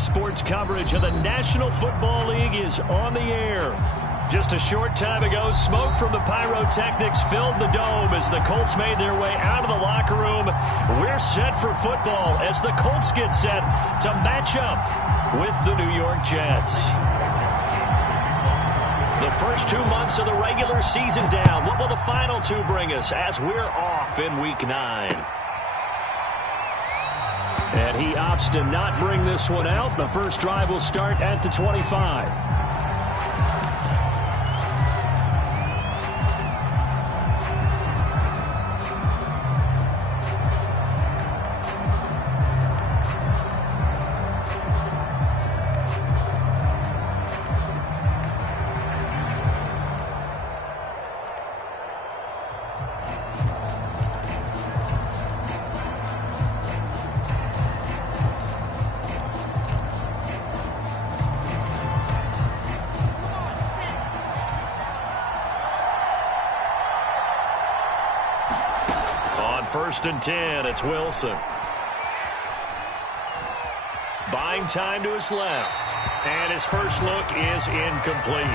sports coverage of the National Football League is on the air. Just a short time ago, smoke from the pyrotechnics filled the dome as the Colts made their way out of the locker room. We're set for football as the Colts get set to match up with the New York Jets. The first 2 months of the regular season down. What will the final two bring us as we're off in Week 9? And he opts to not bring this one out. The first drive will start at the 25. First and 10, it's Wilson. Buying time to his left. And his first look is incomplete.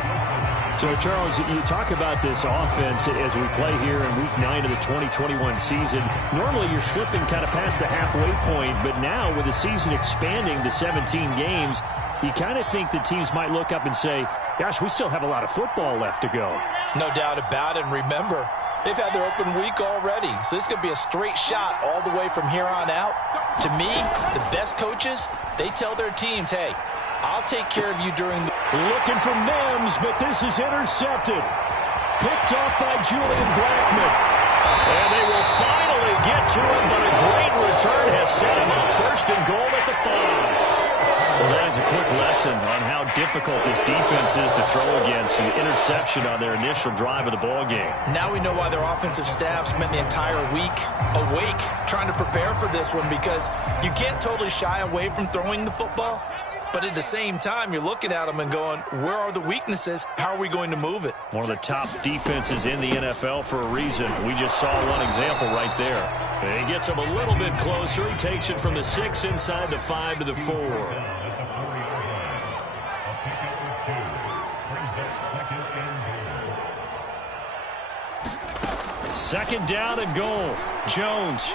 So, Charles, you talk about this offense as we play here in Week 9 of the 2021 season. Normally, you're slipping kind of past the halfway point, but now with the season expanding to 17 games, you kind of think the teams might look up and say, gosh, we still have a lot of football left to go. No doubt about it. And remember, they've had their open week already, so this could be a straight shot all the way from here on out. To me, the best coaches, they tell their teams, hey, I'll take care of you during the... Looking for Mims, but this is intercepted. Picked off by Julian Blackman. And they will finally get to him, but a great return has set him up first and goal at the 5. Well, that is a quick lesson on how difficult this defense is to throw against. An interception on their initial drive of the ball game. Now we know why their offensive staff spent the entire week awake trying to prepare for this one, because you can't totally shy away from throwing the football. But at the same time, you're looking at them and going, where are the weaknesses? How are we going to move it? One of the top defenses in the NFL for a reason. We just saw one example right there. And he gets him a little bit closer. He takes it from the 6 inside the 5 to the 4. Second down and goal. Jones.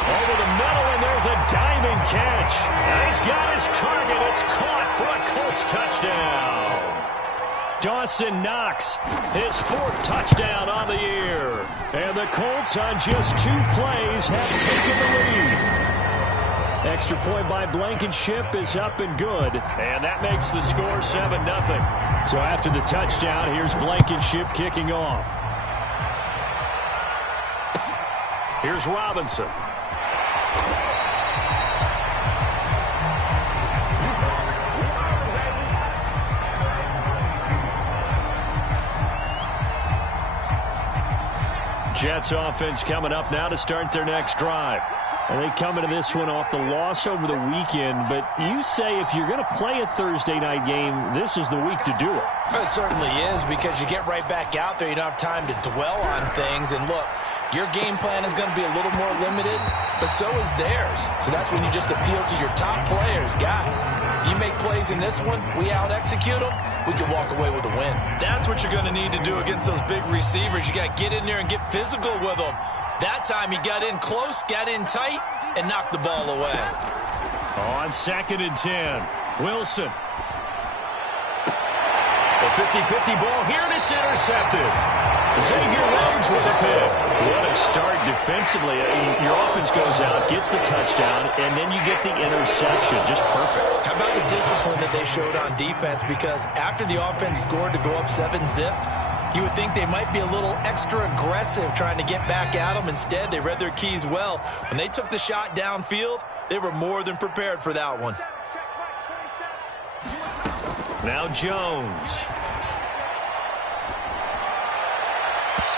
Over the middle, and there's a diving catch. And he's got his target. It's caught for a Colts touchdown. Dawson Knox, his 4th touchdown on the year. And the Colts on just 2 plays have taken the lead. Extra point by Blankenship is up and good. And that makes the score 7-0. So after the touchdown, here's Blankenship kicking off. Here's Robinson. Jets offense coming up now to start their next drive. And they come into this one off the loss over the weekend, but you say if you're going to play a Thursday night game, this is the week to do it. It certainly is, because you get right back out there. You don't have time to dwell on things. And look, your game plan is going to be a little more limited, but so is theirs. So that's when you just appeal to your top players. Guys, you make plays in this one, we out-execute them, we can walk away with a win. That's what you're going to need to do against those big receivers. You got to get in there and get physical with them. That time he got in close, got in tight, and knocked the ball away. On 2nd and 10, Wilson. A 50-50 ball here, and it's intercepted. Xavier Rhodes with a pick. What a start defensively. Your offense goes out, gets the touchdown, and then you get the interception. Just perfect. How about the discipline that they showed on defense? Because after the offense scored to go up 7-zip, you would think they might be a little extra aggressive trying to get back at them. Instead, they read their keys well. When they took the shot downfield, they were more than prepared for that one. Now Jones.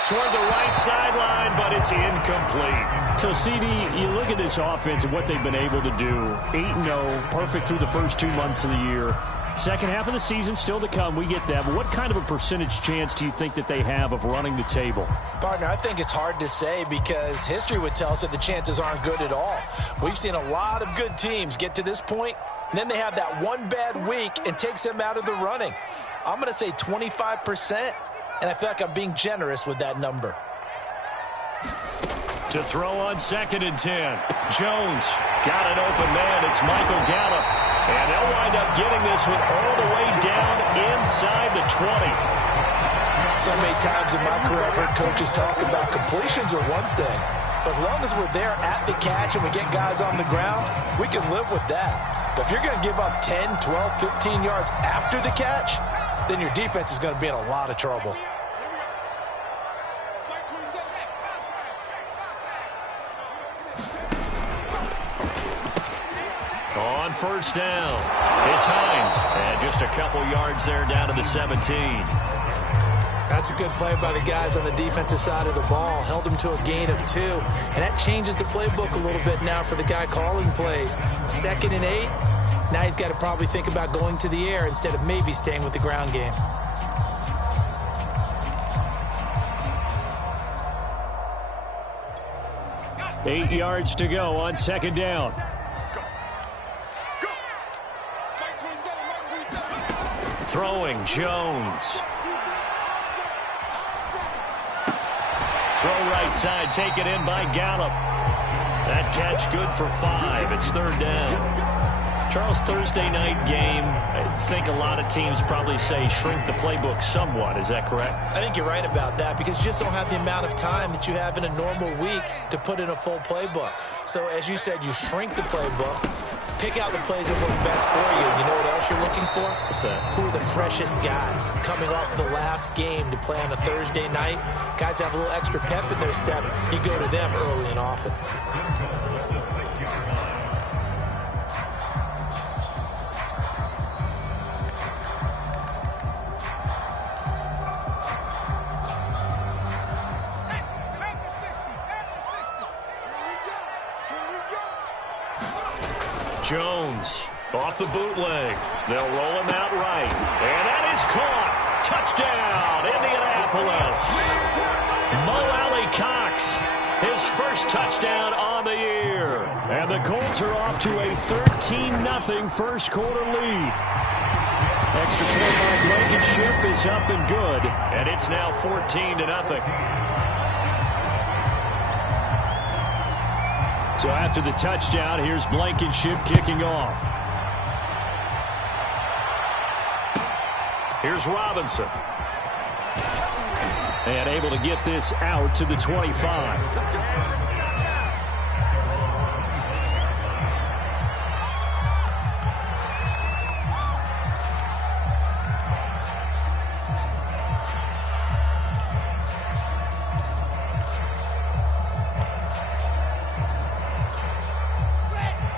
Toward the right sideline, but it's incomplete. So, CD, you look at this offense and what they've been able to do. 8-0, perfect through the first 2 months of the year. Second half of the season still to come. We get that. But what kind of a percentage chance do you think that they have of running the table? Partner, I think it's hard to say because history would tell us that the chances aren't good at all. We've seen a lot of good teams get to this point, and then they have that one bad week and takes them out of the running. I'm going to say 25%, and I feel like I'm being generous with that number. To throw on 2nd and 10. Jones got an open man. It's Michael Gallup. And they'll wind up getting this one all the way down inside the 20. So many times in my career I've heard coaches talk about completions are one thing. But as long as we're there at the catch and we get guys on the ground, we can live with that. But if you're going to give up 10, 12, 15 yards after the catch, then your defense is going to be in a lot of trouble. On 1st down, it's Hines. And just a couple yards there down to the 17. That's a good play by the guys on the defensive side of the ball. Held them to a gain of 2. And that changes the playbook a little bit now for the guy calling plays. 2nd and 8. Now he's got to probably think about going to the air instead of maybe staying with the ground game. Eight yards to go on 2nd down. Throwing, Jones. Throw right side, taken in by Gallup. That catch good for 5. It's 3rd down. Charles, Thursday night game, I think a lot of teams probably say shrink the playbook somewhat. Is that correct? I think you're right about that because you just don't have the amount of time that you have in a normal week to put in a full playbook. So as you said, you shrink the playbook, pick out the plays that work best for you. You know what else you're looking for? What's that? Who are the freshest guys coming off the last game to play on a Thursday night? Guys have a little extra pep in their step. You go to them early and often. Jones off the bootleg. They'll roll him out right. And that is caught. Touchdown, Indianapolis. Mo Alley Cox, his first touchdown on the year. And the Colts are off to a 13-0 first quarter lead. Extra point by Blankenship is up and good. And it's now 14-0. So after the touchdown, here's Blankenship kicking off. Here's Robinson. And able to get this out to the 25.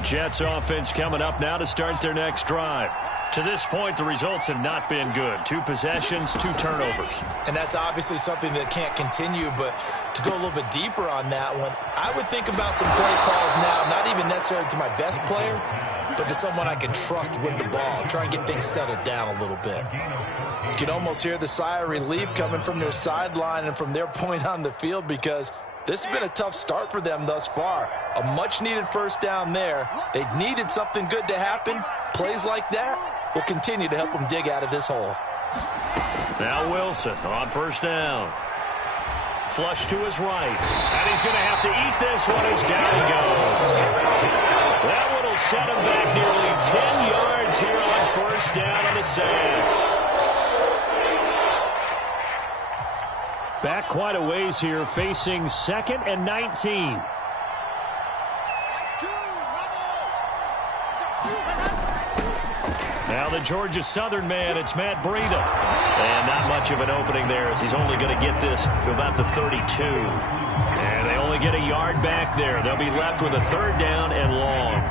Jets offense coming up now to start their next drive. To this point, the results have not been good. 2 possessions, 2 turnovers. And that's obviously something that can't continue, but to go a little bit deeper on that one, I would think about some play calls now, not even necessarily to my best player, but to someone I can trust with the ball. Try and get things settled down a little bit. You can almost hear the sigh of relief coming from their sideline and from their point on the field because this has been a tough start for them thus far. A much-needed first down there. They needed something good to happen. Plays like that will continue to help them dig out of this hole. Now Wilson on first down. Flush to his right. And he's going to have to eat this one as down he goes. That one will set him back nearly 10 yards here on first down on the sack. Back quite a ways here, facing 2nd and 19. Now the Georgia Southern man, it's Matt Breida. And not much of an opening there as he's only going to get this to about the 32. And they only get a yard back there. They'll be left with a 3rd down and long.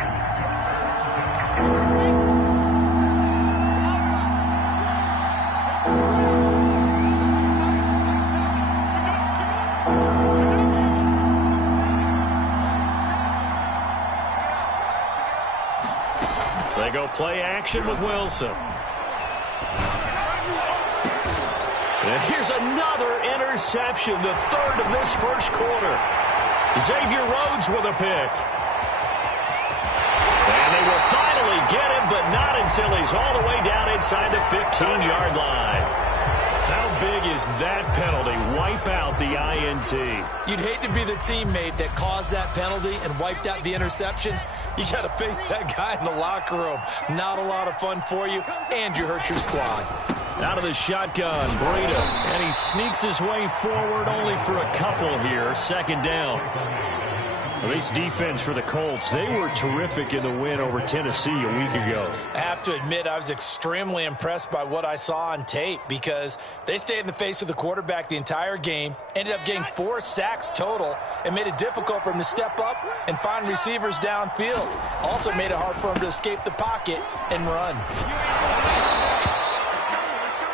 They go play action with Wilson. And here's another interception, the third of this first quarter. Xavier Rhodes with a pick. And they will finally get him, but not until he's all the way down inside the 15-yard line. How big is that penalty? Wipe out the INT. You'd hate to be the teammate that caused that penalty and wiped out the interception. You got to face that guy in the locker room. Not a lot of fun for you, and you hurt your squad. Out of the shotgun, Breida. And he sneaks his way forward only for a couple here. Second down. Well, this defense for the Colts, they were terrific in the win over Tennessee a week ago. I have to admit, I was extremely impressed by what I saw on tape because they stayed in the face of the quarterback the entire game, ended up getting 4 sacks total, and made it difficult for him to step up and find receivers downfield. Also made it hard for him to escape the pocket and run.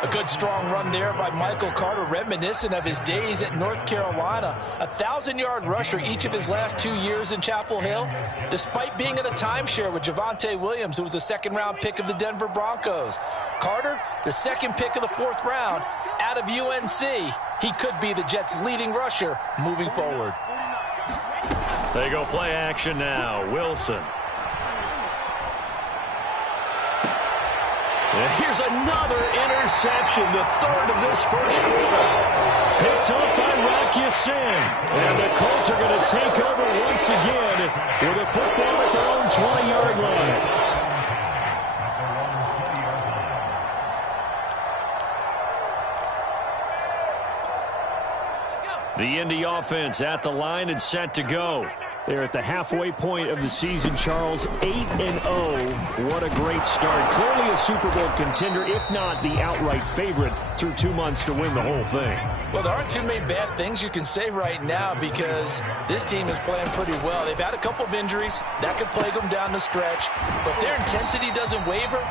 A good strong run there by Michael Carter, reminiscent of his days at North Carolina. A 1,000-yard rusher each of his last 2 years in Chapel Hill, despite being in a timeshare with Javonte Williams, who was a second-round pick of the Denver Broncos. Carter, the second pick of the 4th round, out of UNC. He could be the Jets' leading rusher moving forward. They go play action now. Wilson. And here's another interception, the third of this first quarter. Picked up by Rocky Sin. And the Colts are going to take over once again with a football at their own 20-yard line. The Indy offense at the line and set to go. They're at the halfway point of the season, Charles, 8-0. What a great start. Clearly a Super Bowl contender, if not the outright favorite, through 2 months to win the whole thing. Well, there aren't too many bad things you can say right now because this team is playing pretty well. They've had a couple of injuries. That could plague them down the stretch. But if their intensity doesn't waver,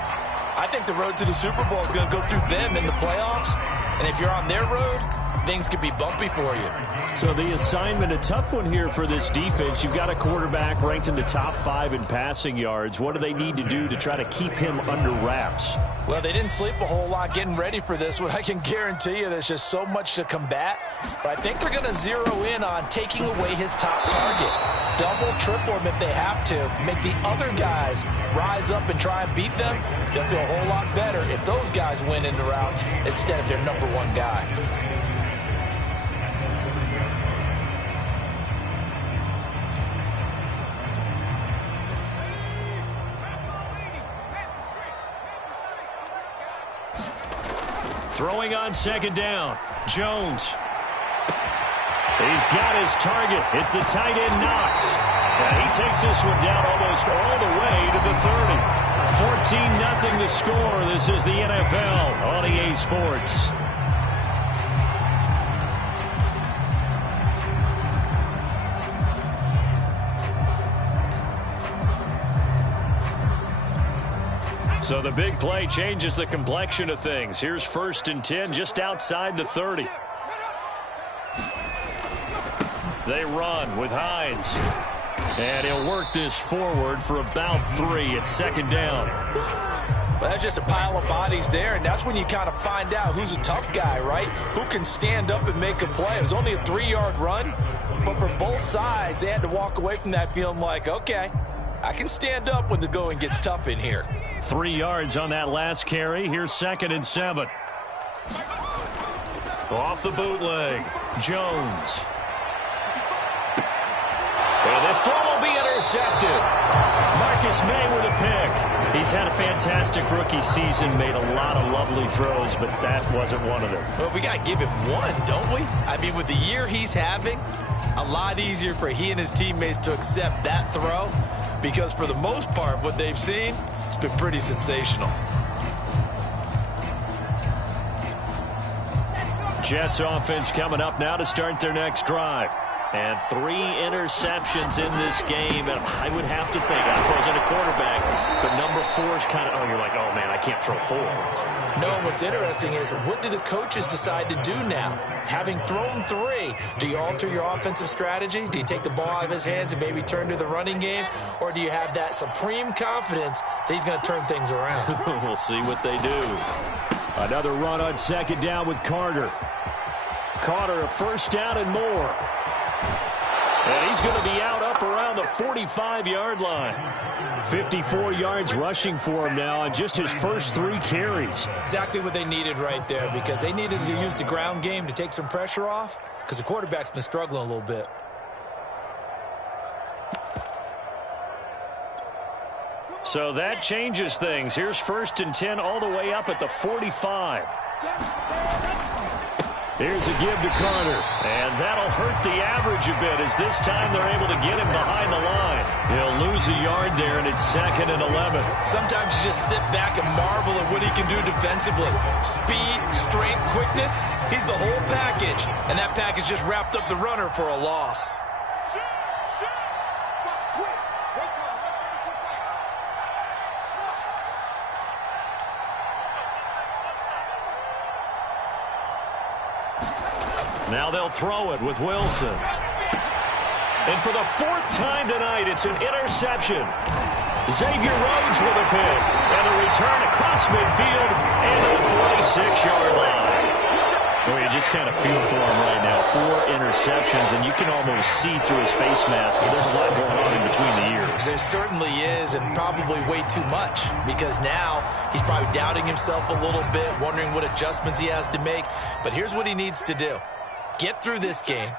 I think the road to the Super Bowl is going to go through them in the playoffs. And if you're on their road, things could be bumpy for you. So the assignment, a tough one here for this defense. You've got a quarterback ranked in the top 5 in passing yards. What do they need to do to try to keep him under wraps? Well, they didn't sleep a whole lot getting ready for this one. I can guarantee you there's just so much to combat. But I think they're going to zero in on taking away his top target. Double, triple him if they have to. Make the other guys rise up and try and beat them. They'll feel a whole lot better if those guys win in the routes instead of their number 1 guy. Throwing on second down, Jones. He's got his target. It's the tight end, Knox. And he takes this one down almost all the way to the 30. 14-0 the score. This is the NFL on EA Sports. So the big play changes the complexion of things. Here's 1st and 10 just outside the 30. They run with Hines. And he'll work this forward for about 3 at second down. Well, that's just a pile of bodies there, and that's when you kind of find out who's a tough guy, right? Who can stand up and make a play. It was only a 3-yard run, but for both sides, they had to walk away from that feeling like, okay, I can stand up when the going gets tough in here. 3 yards on that last carry. Here's 2nd and 7. Off the bootleg, Jones. And this throw will be intercepted. Marcus May with a pick. He's had a fantastic rookie season, made a lot of lovely throws, but that wasn't one of them. Well, we got to give him one, don't we? I mean, with the year he's having, a lot easier for he and his teammates to accept that throw because for the most part, what they've seen, it's been pretty sensational. Jets offense coming up now to start their next drive. And 3 interceptions in this game. And I would have to think, I wasn't a quarterback, but number 4 is kind of, oh, you're like, oh, man, I can't throw 4. No, what's interesting is what do the coaches decide to do now? Having thrown 3, do you alter your offensive strategy? Do you take the ball out of his hands and maybe turn to the running game? Or do you have that supreme confidence that he's going to turn things around? We'll see what they do. Another run on second down with Carter. Carter, a first down and more. And he's going to be out up around the 45-yard line. 54 yards rushing for him now on just his first 3 carries. Exactly what they needed right there, because they needed to use the ground game to take some pressure off, because the quarterback's been struggling a little bit. So that changes things. Here's 1st and 10 all the way up at the 45. Here's a give to Carter, and that'll hurt the average a bit as this time they're able to get him behind the line. He'll lose a yard there, and it's 2nd and 11. Sometimes you just sit back and marvel at what he can do defensively. Speed, strength, quickness, he's the whole package, and that package just wrapped up the runner for a loss. Now they'll throw it with Wilson. And for the 4th time tonight, it's an interception. Xavier Rhodes with a pick. And a return across midfield and to the 46-yard line. Well, you just kind of feel for him right now. 4 interceptions, and you can almost see through his face mask. There's a lot going on in between the ears. There certainly is, and probably way too much, because now he's probably doubting himself a little bit, wondering what adjustments he has to make. But here's what he needs to do. Get through this game,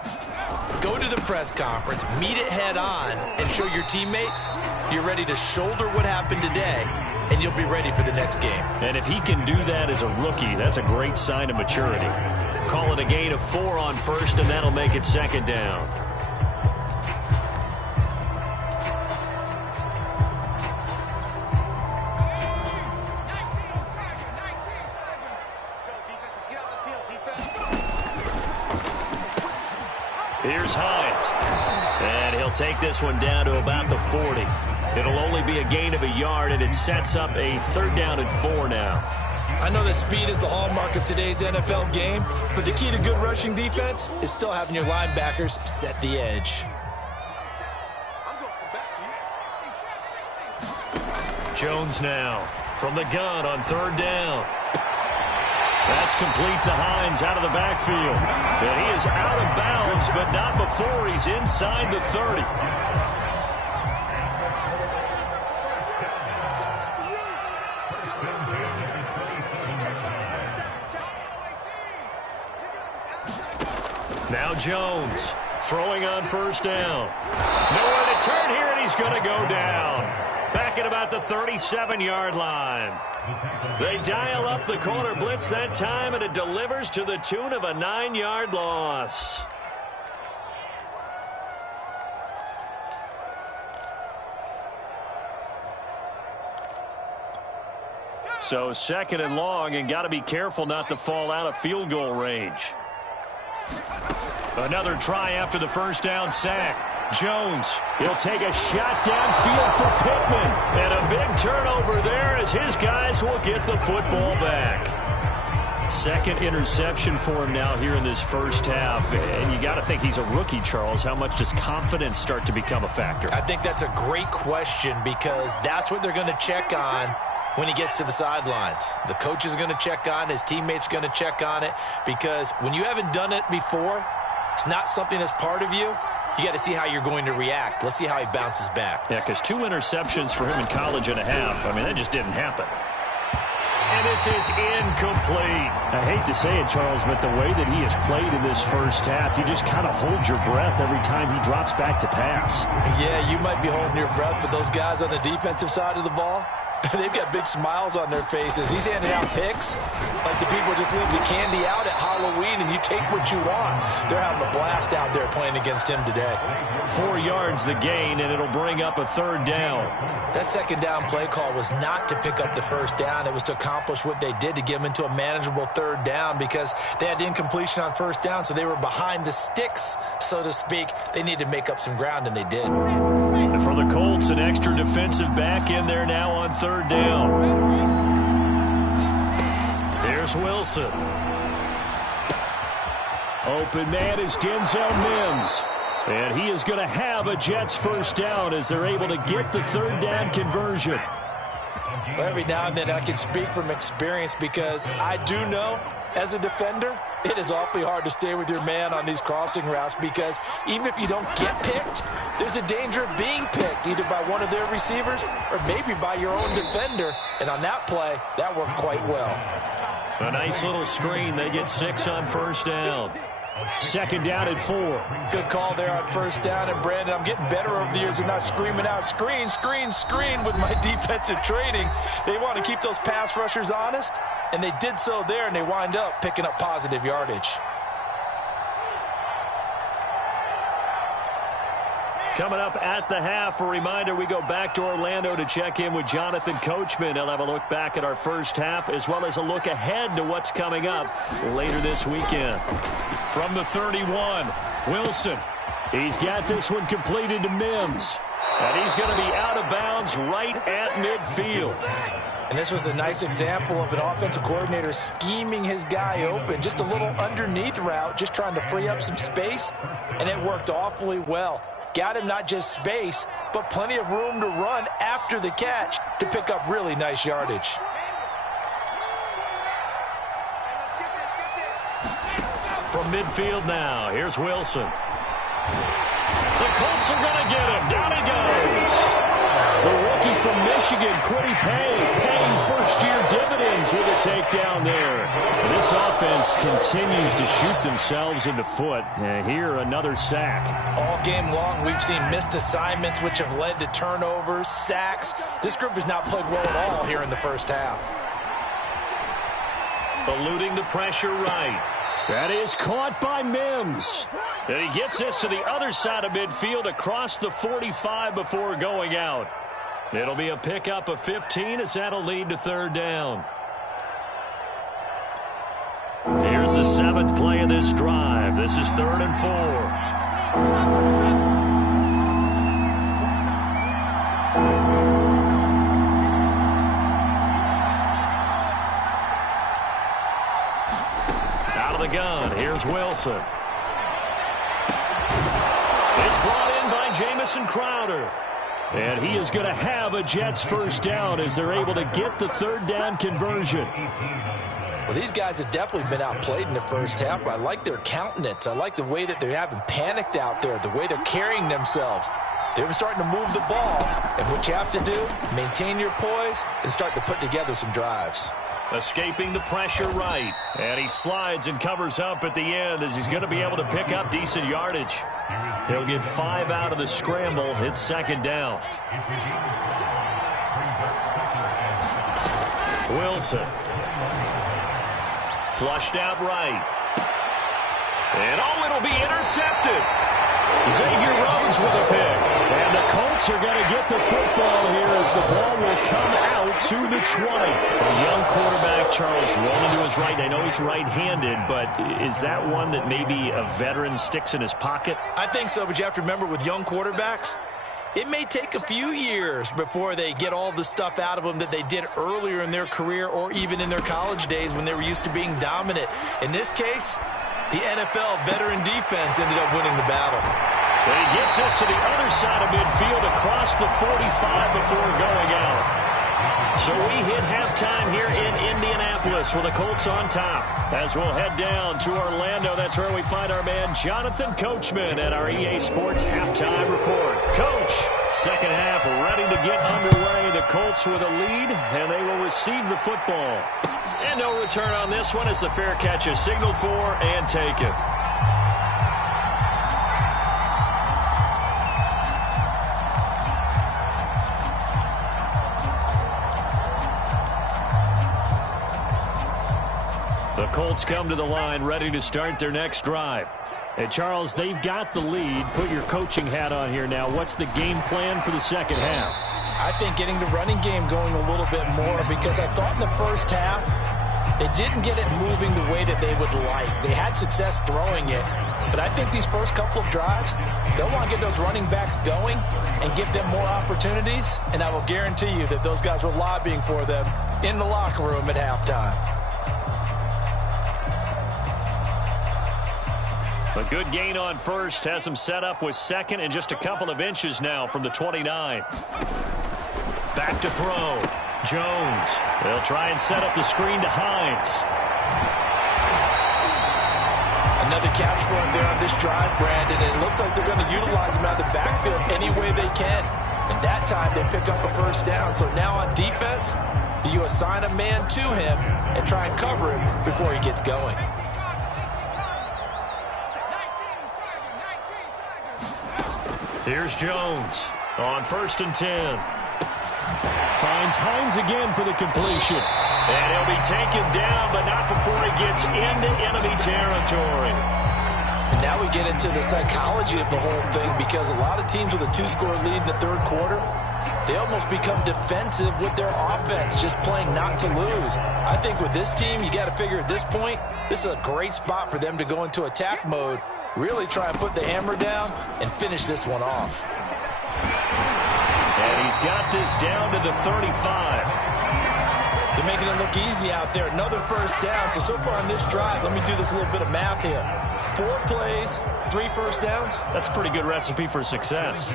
go to the press conference, meet it head on, and show your teammates you're ready to shoulder what happened today, and you'll be ready for the next game. And if he can do that as a rookie, that's a great sign of maturity. Call it a gain of 4 on 1st, and that'll make it 2nd down. Here's Hines. And he'll take this one down to about the 40. It'll only be a gain of a yard, and it sets up a 3rd down and 4 now. I know that speed is the hallmark of today's NFL game, but the key to good rushing defense is still having your linebackers set the edge. Jones now from the gun on 3rd down. That's complete to Hines out of the backfield. And he is out of bounds, but not before he's inside the 30. Now Jones throwing on 1st down. Nowhere to turn here, and he's going to go down. Back at about the 37-yard line. They dial up the corner blitz that time, and it delivers to the tune of a 9-yard loss. So 2nd and long, and got to be careful not to fall out of field goal range. Another try after the 1st down sack. Jones, he'll take a shot downfield for Pittman. And a big turnover there as his guys will get the football back. 2nd interception for him now here in this 1st half. And you got to think he's a rookie, Charles. How much does confidence start to become a factor? I think that's a great question, because that's what they're going to check on when he gets to the sidelines. The coach is going to check on it. His teammates are going to check on it, because when you haven't done it before, it's not something that's part of you. You got to see how you're going to react. Let's see how he bounces back. Yeah, because 2 interceptions for him in college and a half. I mean, that just didn't happen. And this is incomplete. I hate to say it, Charles, but the way that he has played in this 1st half, you just kind of hold your breath every time he drops back to pass. Yeah, you might be holding your breath, but those guys on the defensive side of the ball, they've got big smiles on their faces. He's handing out picks like the people just leave the candy out at Halloween and you take what you want. They're having a blast out there playing against him today. 4 yards the gain, and it'll bring up a 3rd down. That 2nd down play call was not to pick up the 1st down. It was to accomplish what they did, to get them into a manageable 3rd down, because they had incompletion on 1st down, so they were behind the sticks, so to speak. They needed to make up some ground, and they did. And for the Colts, an extra defensive back in there now on 3rd down. Here's Wilson. Open man is Denzel Mims. And he is going to have a Jets 1st down as they're able to get the 3rd down conversion. Well, every now and then I can speak from experience because I do know as a defender, it is awfully hard to stay with your man on these crossing routes because even if you don't get picked, there's a danger of being picked either by one of their receivers or maybe by your own defender. And on that play, that worked quite well. A nice little screen. They get 6 on first down. Second down at 4. Good call there on first down. And, Brandon, I'm getting better over the years and not screaming out, screen, screen, screen with my defensive training. They want to keep those pass rushers honest, and they did so there, and they wind up picking up positive yardage. Coming up at the half, a reminder, we go back to Orlando to check in with Jonathan Coachman. He'll have a look back at our first half as well as a look ahead to what's coming up later this weekend. From the 31, Wilson. He's got this one completed to Mims. And he's going to be out of bounds right at midfield. And this was a nice example of an offensive coordinator scheming his guy open. Just a little underneath route, just trying to free up some space, and it worked awfully well. Got him not just space, but plenty of room to run after the catch to pick up really nice yardage. From midfield now, here's Wilson. The Colts are going to get him. Down he goes. The rookie from Michigan, Kwity Paye, paying first-year dividends with a takedown there. This offense continues to shoot themselves in the foot. Here, another sack. All game long, we've seen missed assignments, which have led to turnovers, sacks. This group has not played well at all here in the first half. Eluding the pressure right. That is caught by Mims. And he gets this to the other side of midfield across the 45 before going out. It'll be a pickup of 15 as that'll lead to third down. Here's the 7th play of this drive. This is 3rd and 4. Out of the gun, here's Wilson. It's brought in by Jamison Crowder. And he is going to have a Jets first down as they're able to get the third down conversion. Well, these guys have definitely been outplayed in the first half, but I like their countenance. I like the way that they haven't panicked out there, the way they're carrying themselves. They're starting to move the ball, and what you have to do, maintain your poise and start to put together some drives. Escaping the pressure right. And he slides and covers up at the end as he's going to be able to pick up decent yardage. He'll get 5 out of the scramble. It's second down. Wilson. Flushed out right. And oh, it'll be intercepted. Xavier Rhodes with a pick. And the Colts are going to get the football here as the ball will come out to the 20. A young quarterback, Charles, rolling to his right. I know he's right-handed, but is that one that maybe a veteran sticks in his pocket? I think so, but you have to remember with young quarterbacks, it may take a few years before they get all the stuff out of them that they did earlier in their career or even in their college days when they were used to being dominant. In this case, the NFL veteran defense ended up winning the battle. But he gets this to the other side of midfield across the 45 before going out. So we hit halftime here in Indianapolis with the Colts on top. As we'll head down to Orlando, that's where we find our man Jonathan Coachman at our EA Sports Halftime Report. Coach, second half ready to get underway. The Colts with a lead, and they will receive the football. And no return on this one as the fair catch is signaled for and taken. The Colts come to the line ready to start their next drive. And Charles, they've got the lead. Put your coaching hat on here now. What's the game plan for the second half? I think getting the running game going a little bit more because I thought in the first half they didn't get it moving the way that they would like. They had success throwing it, but I think these first couple of drives, they'll want to get those running backs going and give them more opportunities, and I will guarantee you that those guys were lobbying for them in the locker room at halftime. A good gain on first has him set up with second and just a couple of inches now from the 29. Back to throw. Jones. They'll try and set up the screen to Hines. Another catch for him there on this drive, Brandon. And it looks like they're going to utilize him out of the backfield any way they can. And that time they pick up a first down. So now on defense, do you assign a man to him and try and cover him before he gets going? Here's Jones on 1st and 10. Finds Hines again for the completion. And he'll be taken down, but not before he gets into enemy territory. And now we get into the psychology of the whole thing, because a lot of teams with a 2-score lead in the third quarter, they almost become defensive with their offense, just playing not to lose. I think with this team, you got to figure at this point, this is a great spot for them to go into attack mode, really try and put the hammer down and finish this one off. And he's got this down to the 35. They're making it look easy out there. Another first down. So far on this drive, let me do this little bit of math here. 4 plays, 3 first downs. That's a pretty good recipe for success.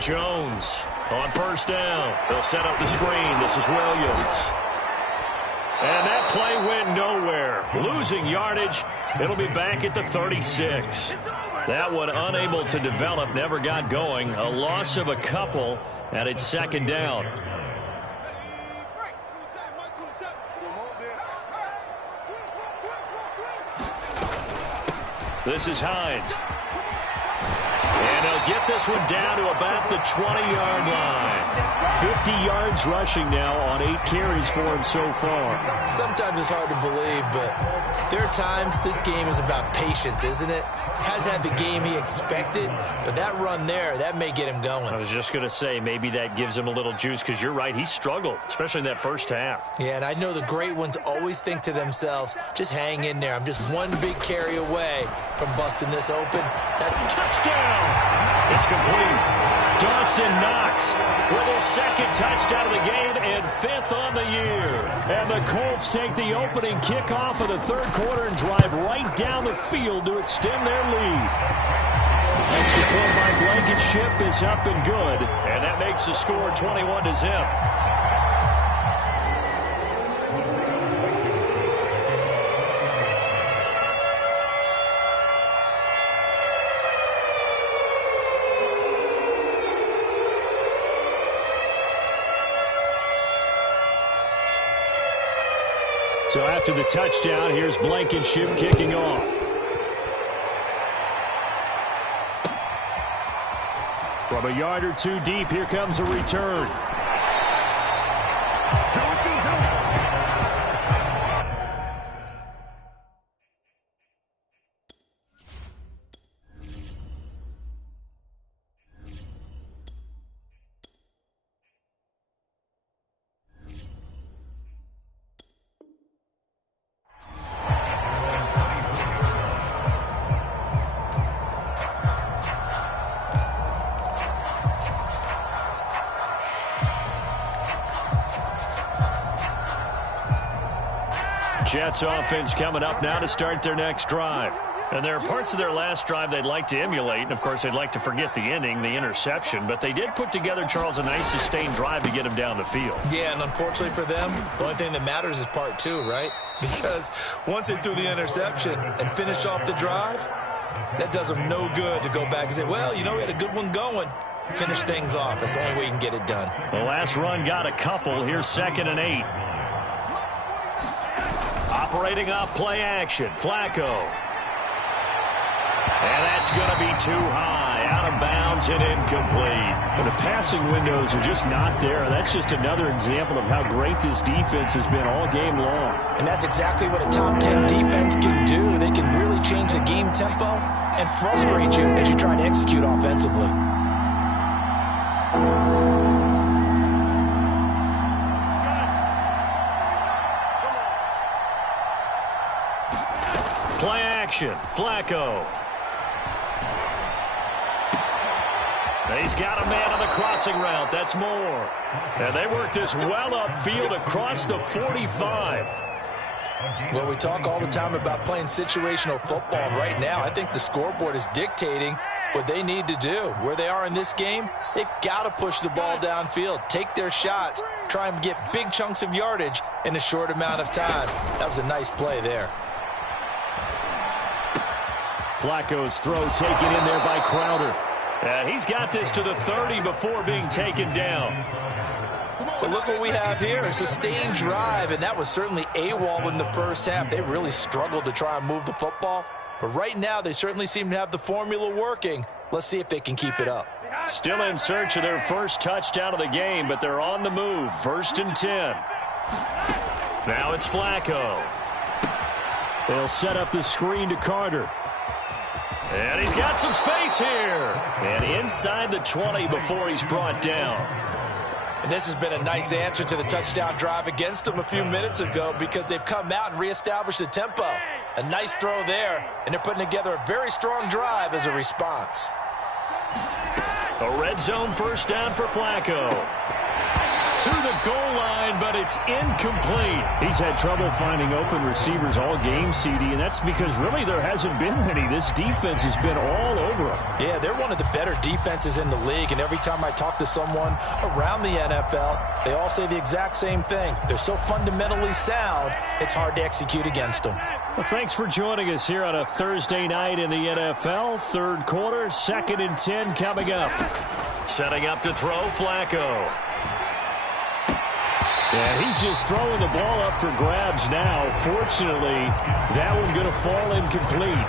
Jones on 1st down. They'll set up the screen. This is Williams. And that play went nowhere. Losing yardage. It'll be back at the 36. That one unable to develop, never got going. A loss of a couple, and it's 2nd down. This is Hines. And he'll get this one down to about the 20-yard line. 50 yards rushing now on 8 carries for him so far. Sometimes it's hard to believe, but there are times this game is about patience, isn't it? Hasn't had the game he expected, but that run there, that may get him going. I was just going to say, maybe that gives him a little juice, because you're right, he struggled, especially in that first half. Yeah, and I know the great ones always think to themselves, just hang in there. I'm just one big carry away from busting this open. That touchdown! It's complete. Dawson Knox with his 2nd touchdown of the game and 5th on the year. And the Colts take the opening kickoff of the third quarter and drive right down the field to extend their lead. Extra point by Blankenship is up and good, and that makes the score 21-0. So after the touchdown, here's Blankenship kicking off. From a yard or 2 deep, here comes a return. Jets offense coming up now to start their next drive. And there are parts of their last drive they'd like to emulate. And, of course, they'd like to forget the ending, the interception. But they did put together, Charles, a nice sustained drive to get him down the field. Yeah, and unfortunately for them, the only thing that matters is part 2, right? Because once they threw the interception and finished off the drive, that does them no good to go back and say, well, you know, we had a good one going. Finish things off. That's the only way you can get it done. The last run got a couple. Here's 2nd and 8. Operating off play action, Flacco. And that's going to be too high, out of bounds and incomplete. Well, the passing windows are just not there. That's just another example of how great this defense has been all game long. And that's exactly what a top 10 defense can do. They can really change the game tempo and frustrate you as you try to execute offensively. Play action, Flacco. He's got a man on the crossing route. That's more. And they work this well upfield across the 45. Well, we talk all the time about playing situational football. Right now, I think the scoreboard is dictating what they need to do. Where they are in this game, they've got to push the ball downfield, take their shots, try and get big chunks of yardage in a short amount of time. That was a nice play there. Flacco's throw taken in there by Crowder. And he's got this to the 30 before being taken down. But look what we have here, a sustained drive, and that was certainly AWOL in the first half. They really struggled to try and move the football. But right now, they certainly seem to have the formula working. Let's see if they can keep it up. Still in search of their first touchdown of the game, but they're on the move. 1st and 10. Now it's Flacco. They'll set up the screen to Carter. And he's got some space here. And inside the 20 before he's brought down. And this has been a nice answer to the touchdown drive against them a few minutes ago because they've come out and reestablished the tempo. A nice throw there, and they're putting together a very strong drive as a response. A red zone first down for Flacco. To the goal line, but it's incomplete. He's had trouble finding open receivers all game, CD, and that's because really there hasn't been many. This defense has been all over him. Yeah, they're one of the better defenses in the league, and every time I talk to someone around the NFL, they all say the exact same thing. They're so fundamentally sound, it's hard to execute against them. Well, thanks for joining us here on a Thursday night in the NFL. Third quarter, 2nd and 10 coming up. Setting up to throw, Flacco. And he's just throwing the ball up for grabs now. Fortunately, that one going to fall incomplete.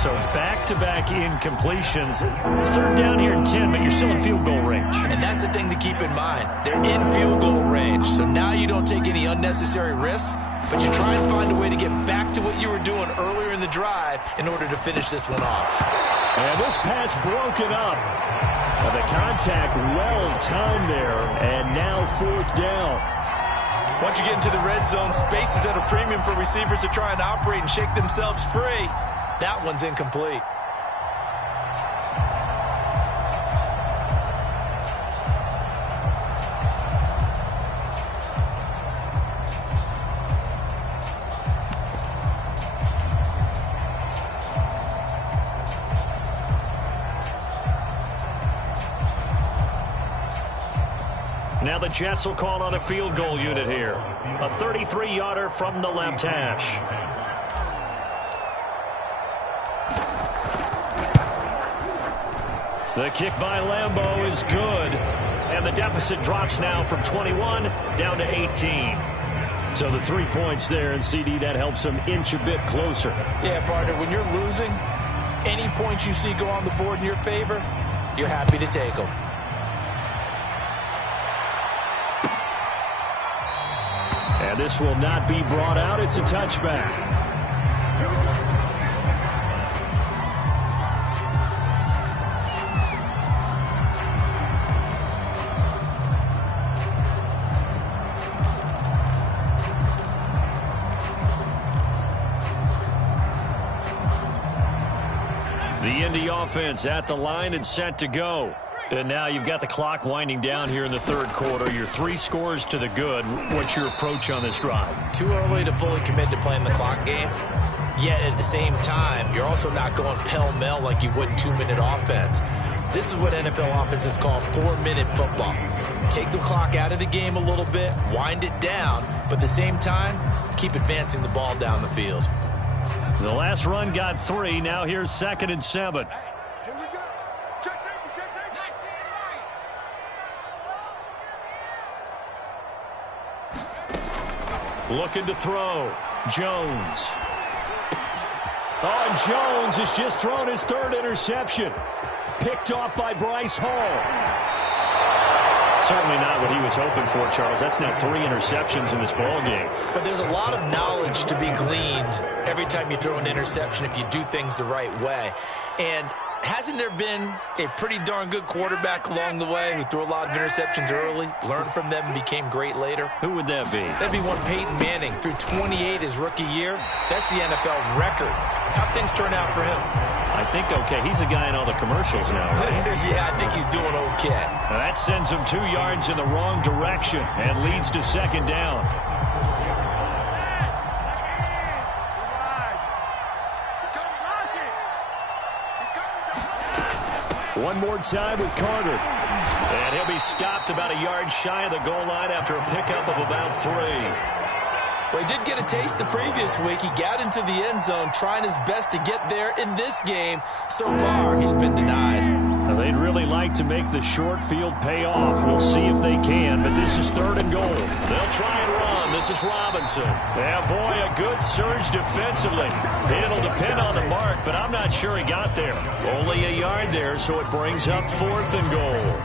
So back-to-back incompletions. 3rd down here and 10, but you're still in field goal range. And that's the thing to keep in mind. They're in field goal range, so now you don't take any unnecessary risks, but you try and find a way to get back to what you were doing earlier in the drive in order to finish this one off. And this pass broken up. The contact well-timed there, and now 4th down. Once you get into the red zone, space is at a premium for receivers to try and operate and shake themselves free. That one's incomplete. Now the Jets will call on a field goal unit here. A 33-yarder from the left hash. The kick by Lambeau is good. And the deficit drops now from 21 down to 18. So the 3 points there, and CD, that helps them inch a bit closer. Yeah, partner, when you're losing, any points you see go on the board in your favor, you're happy to take them. And this will not be brought out. It's a touchback. The Indy offense at the line and set to go. And now you've got the clock winding down here in the 3rd quarter. Your 3 scores to the good. What's your approach on this drive? Too early to fully commit to playing the clock game. Yet at the same time, you're also not going pell-mell like you would in 2-minute offense. This is what NFL offenses call 4-minute football. Take the clock out of the game a little bit, wind it down, but at the same time, keep advancing the ball down the field. The last run got 3. Now here's 2nd and 7. Looking to throw. Jones. Oh, and Jones has just thrown his 3rd interception. Picked off by Bryce Hall. Certainly not what he was hoping for, Charles. That's now 3 interceptions in this ball game. But there's a lot of knowledge to be gleaned every time you throw an interception if you do things the right way. And hasn't there been a pretty darn good quarterback along the way who threw a lot of interceptions early, learned from them, and became great later? Who would that be? That'd be one Peyton Manning. Threw 28 his rookie year. That's the NFL record. How'd things turn out for him? I think okay. He's a guy in all the commercials now, right? Yeah, I think he's doing okay. That sends him 2 yards in the wrong direction and leads to 2nd down. One more time with Carter. And he'll be stopped about a yard shy of the goal line after a pickup of about 3. Well, he did get a taste the previous week. He got into the end zone trying his best to get there in this game. So far, he's been denied. Now, they'd really like to make the short field pay off. We'll see if they can, but this is 3rd and goal. They'll try and run. This is Robinson. Yeah, boy, a good surge defensively. It'll depend on the mark, but I'm not sure he got there. Only a yard there, so it brings up 4th and goal.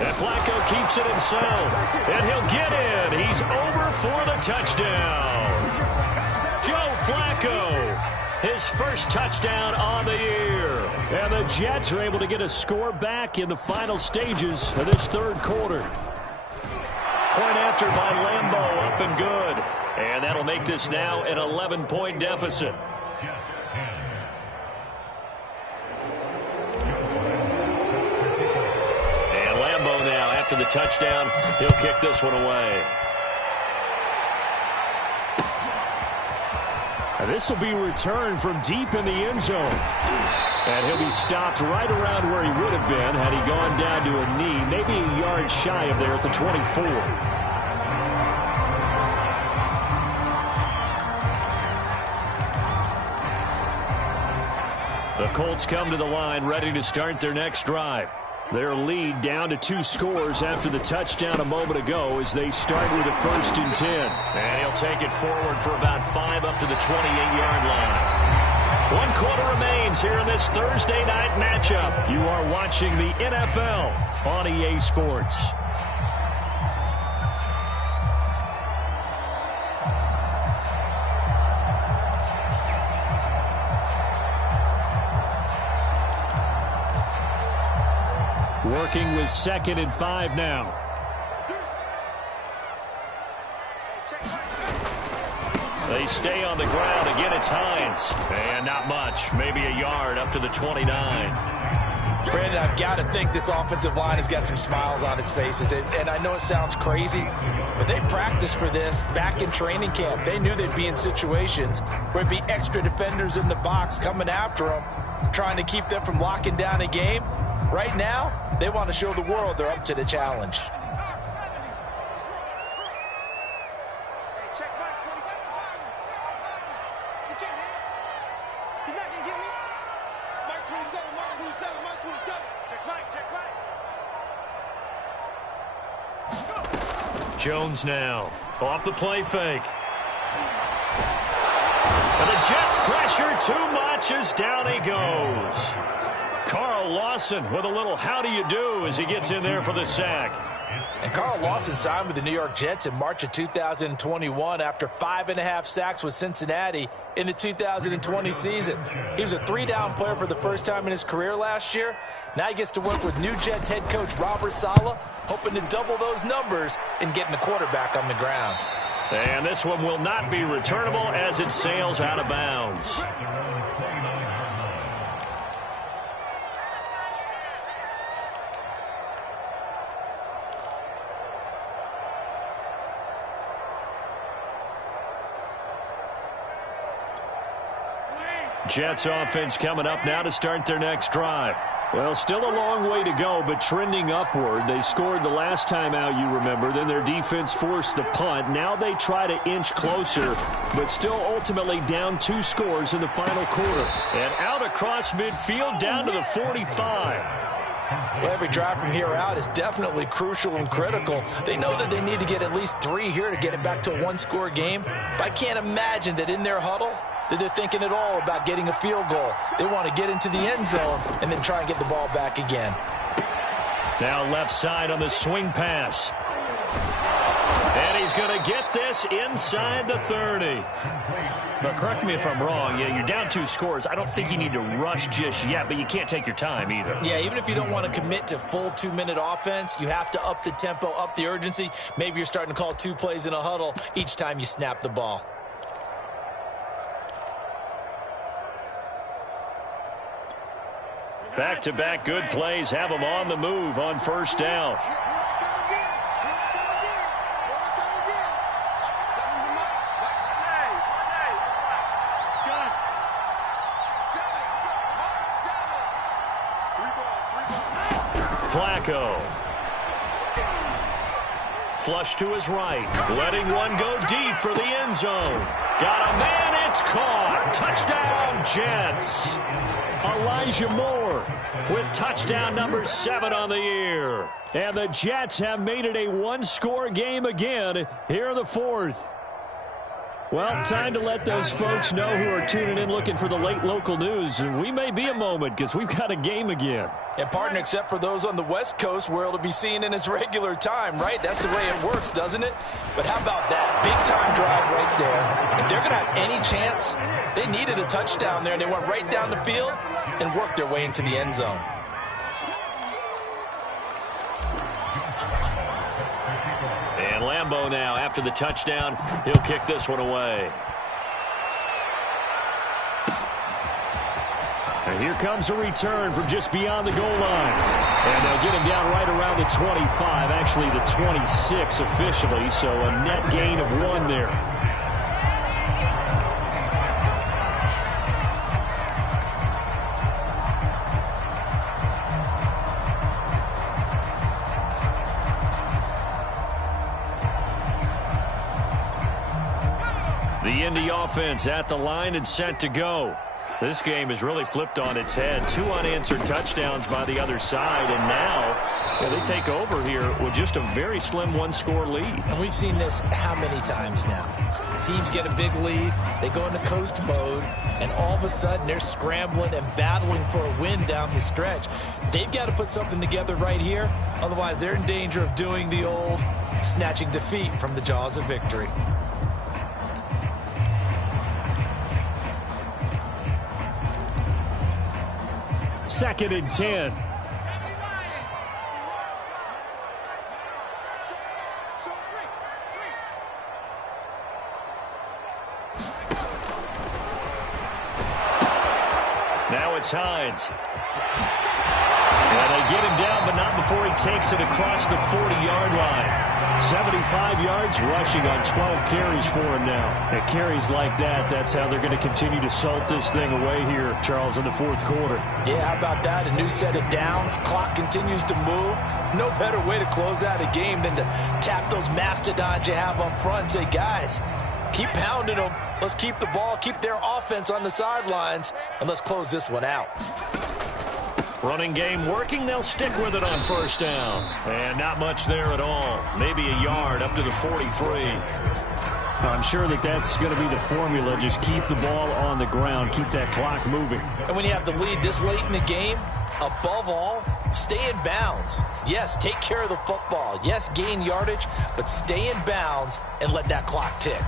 And Flacco keeps it himself. And he'll get in. He's over for the touchdown. Joe Flacco, his first touchdown on the year. And the Jets are able to get a score back in the final stages of this 3rd quarter. Point after by Lambeau, up and good. And that'll make this now an 11-point deficit. After the touchdown, he'll kick this one away. And this will be returned from deep in the end zone. And he'll be stopped right around where he would have been had he gone down to a knee, maybe a yard shy of there at the 24. The Colts come to the line ready to start their next drive. Their lead down to 2 scores after the touchdown a moment ago as they start with a 1st and 10. And he'll take it forward for about 5 up to the 28-yard line. 1 quarter remains here in this Thursday night matchup. You are watching the NFL on EA Sports. Working with 2nd and 5 now. They stay on the ground. Again, it's Hines. And not much. Maybe a yard up to the 29. Brandon, I've got to think this offensive line has got some smiles on its faces. And I know it sounds crazy, but they practiced for this back in training camp. They knew they'd be in situations where it'd be extra defenders in the box coming after them, trying to keep them from locking down a game. Right now, they want to show the world they're up to the challenge. Jones now off the play fake. And the Jets pressure too much as down he goes. Carl Lawson with a little how do you do as he gets in there for the sack. And Carl Lawson signed with the New York Jets in March of 2021 after 5.5 sacks with Cincinnati in the 2020 season. He was a 3-down player for the first time in his career last year. Now he gets to work with New Jets head coach Robert Saleh, hoping to double those numbers and getting the quarterback on the ground. And this one will not be returnable as it sails out of bounds. Jets offense coming up now to start their next drive. Well, still a long way to go, but trending upward. They scored the last time out, you remember. Then their defense forced the punt. Now they try to inch closer, but still ultimately down 2 scores in the final quarter. And out across midfield down to the 45. Well, every drive from here out is definitely crucial and critical. They know that they need to get at least 3 here to get it back to a 1-score game. But I can't imagine that in their huddle that they're thinking at all about getting a field goal. They want to get into the end zone and then try and get the ball back again. Now left side on the swing pass. And he's going to get this inside the 30. But correct me if I'm wrong. Yeah, you're down 2 scores. I don't think you need to rush just yet, but you can't take your time either. Yeah, even if you don't want to commit to full 2-minute offense, you have to up the tempo, up the urgency. Maybe you're starting to call 2 plays in a huddle each time you snap the ball. Back-to-back good plays have them on the move on first down. Flacco. Flush to his right. Letting one go deep for the end zone. Got a man. It's caught. Touchdown, Jets. Elijah Moore with touchdown number 7 on the year. And the Jets have made it a one-score game again here in the fourth. Well, time to let those folks know who are tuning in looking for the late local news. And we may be a moment because we've got a game again. And, partner, except for those on the West Coast where it'll be seen in its regular time, right? That's the way it works, doesn't it? But how about that? Big-time drive right there. If they're going to have any chance, they needed a touchdown there. They went right down the field and worked their way into the end zone. And Lambeau now, after the touchdown, he'll kick this one away. And here comes a return from just beyond the goal line. And they'll get him down right around the 25, actually the 26 officially, so a net gain of 1 there. The Indy offense at the line and set to go. This game is really flipped on its head. 2 unanswered touchdowns by the other side, and now they take over here with just a very slim one-score lead. And we've seen this how many times now? Teams get a big lead, they go into coast mode, and all of a sudden they're scrambling and battling for a win down the stretch. They've got to put something together right here, otherwise they're in danger of doing the old snatching defeat from the jaws of victory. Second and 10. Now it's Hines. And they get him down, but not before he takes it across the 40-yard line. 75 yards rushing on 12 carries for him now. And carries like that, that's how they're going to continue to salt this thing away here, Charles, in the fourth quarter. Yeah, how about that? A new set of downs. Clock continues to move. No better way to close out a game than to tap those mastodons you have up front and say, guys, keep pounding them. Let's keep the ball, keep their offense on the sidelines, and let's close this one out. Running game working. They'll stick with it on first down. And not much there at all. Maybe a yard up to the 43. I'm sure that's going to be the formula. Just keep the ball on the ground. Keep that clock moving. And when you have the lead this late in the game, above all, stay in bounds. Yes, take care of the football. Yes, gain yardage, but stay in bounds and let that clock tick.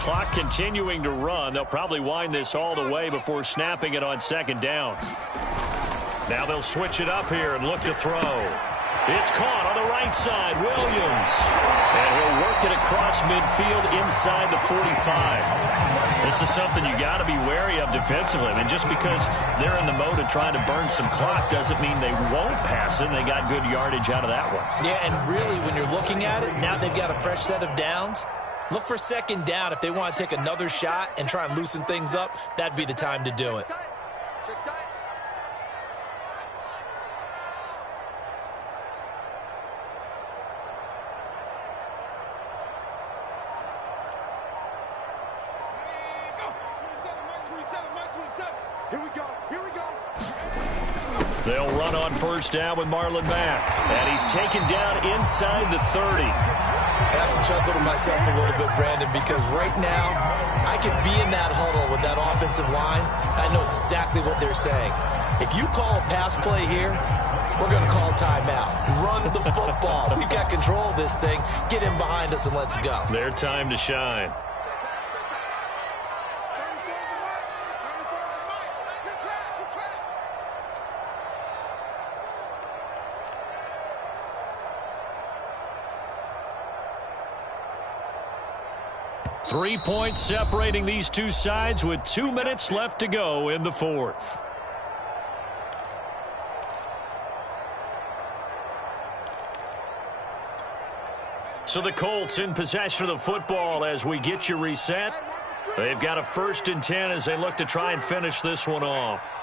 Clock continuing to run. They'll probably wind this all the way before snapping it on second down. Now they'll switch it up here and look to throw. It's caught on the right side. Williams. And he'll work it across midfield inside the 45. This is something you got to be wary of defensively. I mean, just because they're in the mode of trying to burn some clock doesn't mean they won't pass it. They got good yardage out of that one. Yeah, and really, when you're looking at it, now they've got a fresh set of downs. Look for second down. If they want to take another shot and try and loosen things up, that'd be the time to do it. They'll run on first down with Marlon Mack. And he's taken down inside the 30. I have to chuckle to myself a little bit, Brandon, because right now I could be in that huddle with that offensive line. I know exactly what they're saying. If you call a pass play here, we're going to call timeout. Run the football. We've got control of this thing. Get in behind us and let's go. Their time to shine. 3 points separating these two sides with 2 minutes left to go in the fourth. So the Colts in possession of the football as we get you reset. They've got a 1st and 10 as they look to try and finish this one off.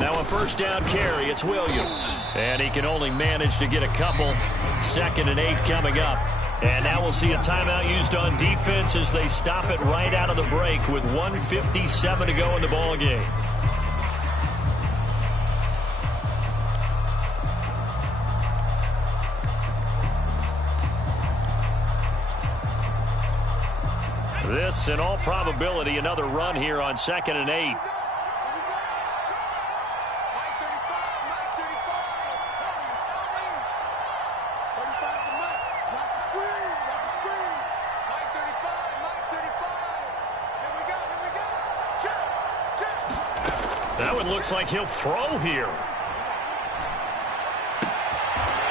Now a 1st down carry, it's Williams. And he can only manage to get a couple. 2nd and 8 coming up. And now we'll see a timeout used on defense as they stop it right out of the break with 1:57 to go in the ball game. This, in all probability, another run here on 2nd and 8. That one looks like he'll throw here.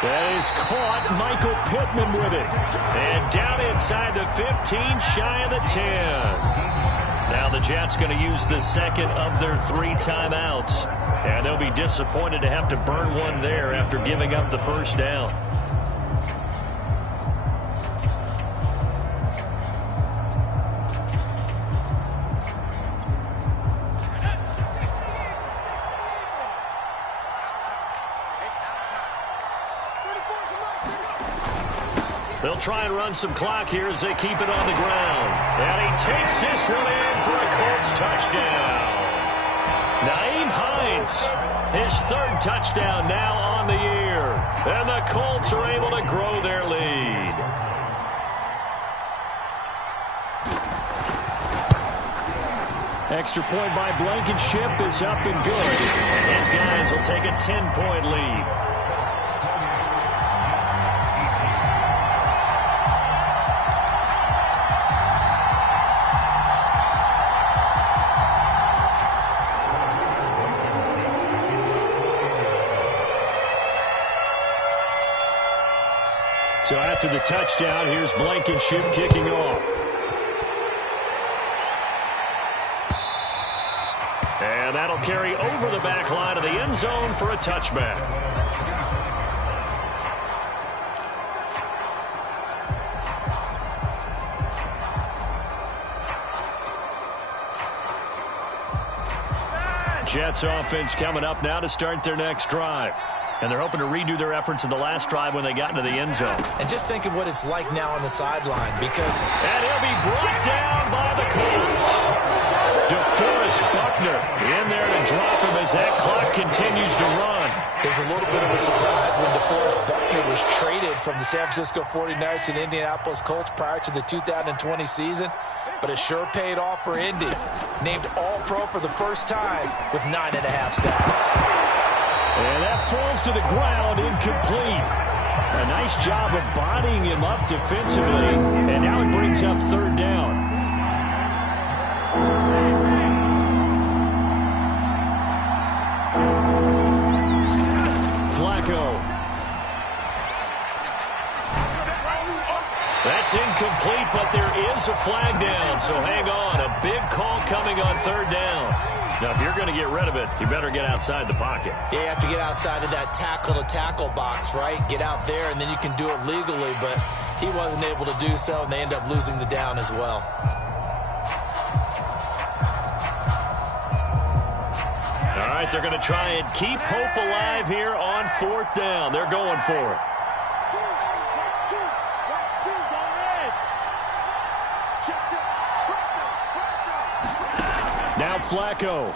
That is caught. Michael Pittman with it. And down inside the 15, shy of the 10. Now the Jets going to use the 2nd of their 3 timeouts. And they'll be disappointed to have to burn one there after giving up the 1st down. They'll try and run some clock here as they keep it on the ground. And he takes this one in for a Colts touchdown. Nyheim Hines, his 3rd touchdown now on the year. And the Colts are able to grow their lead. Extra point by Blankenship is up and good. And these guys will take a 10-point lead. So after the touchdown, here's Blankenship kicking off. And that'll carry over the back line of the end zone for a touchback. Jets offense coming up now to start their next drive. And they're hoping to redo their efforts in the last drive when they got into the end zone. And just think of what it's like now on the sideline because... And he'll be brought down by the Colts. DeForest Buckner in there to drop him as that clock continues to run. There's a little bit of a surprise when DeForest Buckner was traded from the San Francisco 49ers to the Indianapolis Colts prior to the 2020 season. But it sure paid off for Indy. Named All-Pro for the first time with 9.5 sacks. And that falls to the ground incomplete. A nice job of bodying him up defensively. And now it brings up 3rd down. Flacco. That's incomplete, but there is a flag down. So hang on. A big call coming on 3rd down. Now, if you're going to get rid of it, you better get outside the pocket. Yeah, you have to get outside of that tackle-to-tackle box, right? Get out there, and then you can do it legally. But he wasn't able to do so, and they end up losing the down as well. All right, they're going to try and keep hope alive here on 4th down. They're going for it. Now Flacco.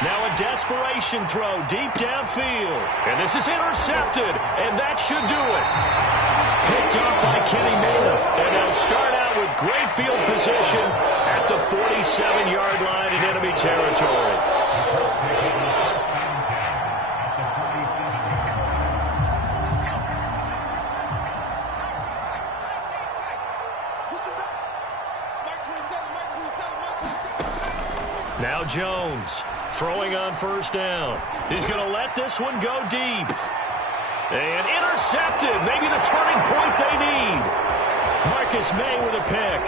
Now a desperation throw deep downfield. And this is intercepted. And that should do it. Picked off by Kenny Miller. And they'll start out with Great field position at the 47-yard line in enemy territory. Now Jones throwing on first down. He's going to let this one go deep. And intercepted. Maybe the turning point they need. Marcus May with a pick.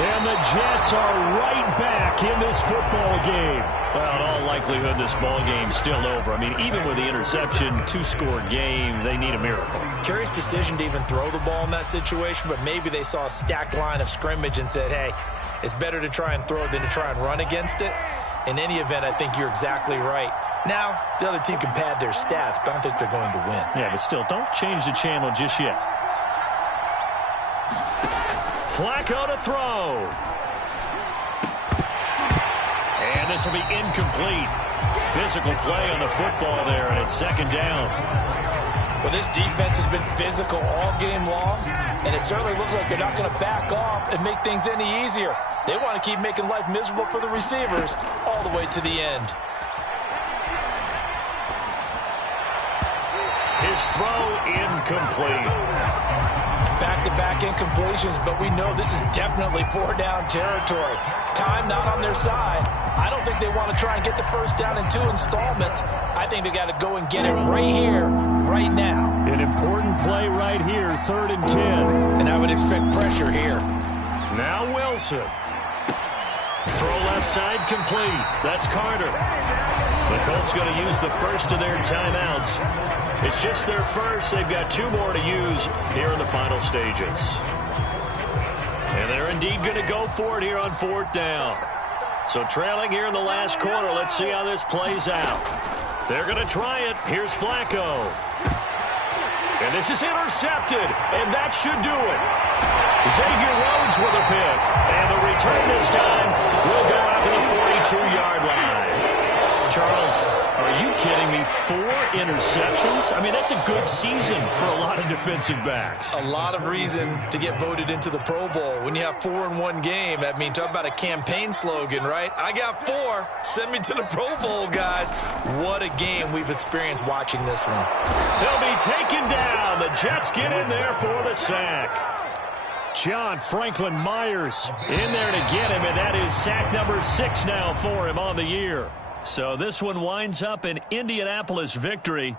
And the Jets are right back in this football game. Well, in all likelihood, this ball game's still over. I mean, even with the interception, two-score game, they need a miracle. Curious decision to even throw the ball in that situation, but maybe they saw a stacked line of scrimmage and said, hey, it's better to try and throw it than to try and run against it. In any event, I think you're exactly right. Now, the other team can pad their stats, but I don't think they're going to win. Yeah, but still, don't change the channel just yet. Flacco to throw. And this will be incomplete. Physical play on the football there, and it's second down. Well, this defense has been physical all game long, and it certainly looks like they're not going to back off and make things any easier. They want to keep making life miserable for the receivers all the way to the end. His throw incomplete. Back-to-back incompletions, but we know this is definitely four-down territory. Time not on their side. I don't think they want to try and get the first down in 2 installments. I think they got to go and get it right here, right now. An important play right here, 3rd and 10. And I would expect pressure here. Now Wilson. Throw left side complete. That's Carter. The Colts going to use the first of their timeouts. It's just their first. They've got 2 more to use here in the final stages. And they're indeed going to go for it here on 4th down. So trailing here in the last quarter. Let's see how this plays out. They're going to try it. Here's Flacco. And this is intercepted. And that should do it. Xavier Rhodes with a pick. And the return this time will go out to the 42-yard line. Charles, are you kidding me? 4 interceptions? I mean, that's a good season for a lot of defensive backs. A lot of reason to get voted into the Pro Bowl. When you have 4 in one game, I mean, talk about a campaign slogan, right? I got 4. Send me to the Pro Bowl, guys. What a game we've experienced watching this one. They'll be taken down. The Jets get in there for the sack. John Franklin Myers in there to get him, and that is sack number 6 now for him on the year. So this one winds up an Indianapolis victory.